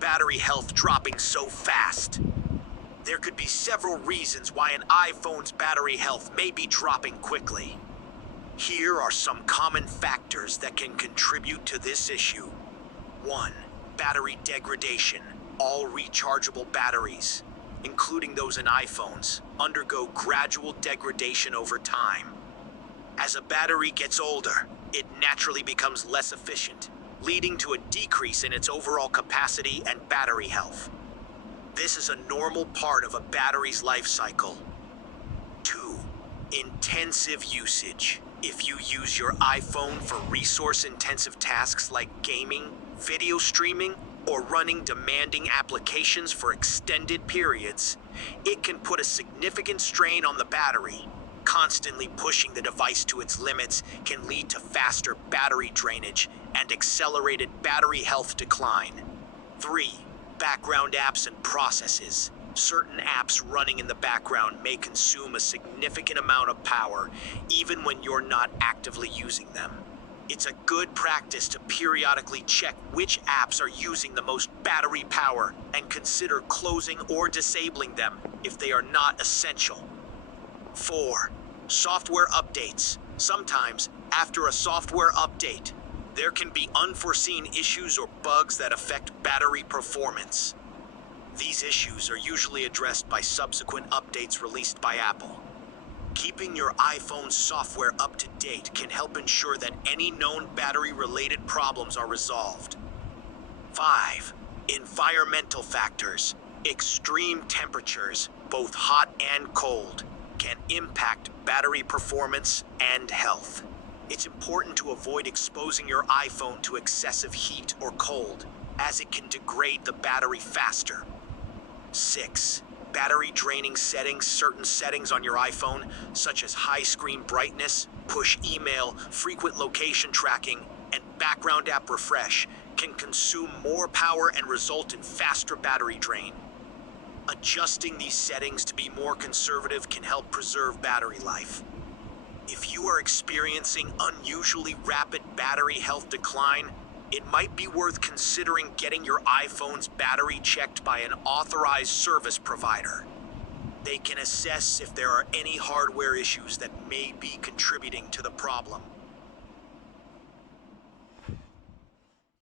battery health dropping so fast? There could be several reasons why an iPhone's battery health may be dropping quickly. Here are some common factors that can contribute to this issue. 1. Battery degradation. All rechargeable batteries, including those in iPhones, undergo gradual degradation over time. As a battery gets older, it naturally becomes less efficient, leading to a decrease in its overall capacity and battery health. This is a normal part of a battery's life cycle. 2. Intensive usage. If you use your iPhone for resource-intensive tasks like gaming, video streaming, or running demanding applications for extended periods, it can put a significant strain on the battery. Constantly pushing the device to its limits can lead to faster battery drainage and accelerated battery health decline. 3. Background apps and processes. Certain apps running in the background may consume a significant amount of power, even when you're not actively using them. It's a good practice to periodically check which apps are using the most battery power and consider closing or disabling them if they are not essential. 4. Software updates. Sometimes, after a software update, there can be unforeseen issues or bugs that affect battery performance. These issues are usually addressed by subsequent updates released by Apple. Keeping your iPhone's software up to date can help ensure that any known battery-related problems are resolved. 5. Environmental factors. Extreme temperatures, both hot and cold, can impact battery performance and health. It's important to avoid exposing your iPhone to excessive heat or cold, as it can degrade the battery faster. 6. Battery draining settings. Certain settings on your iPhone, such as high screen brightness, push email, frequent location tracking, and background app refresh, can consume more power and result in faster battery drain. Adjusting these settings to be more conservative can help preserve battery life. If you are experiencing unusually rapid battery health decline, it might be worth considering getting your iPhone's battery checked by an authorized service provider. They can assess if there are any hardware issues that may be contributing to the problem.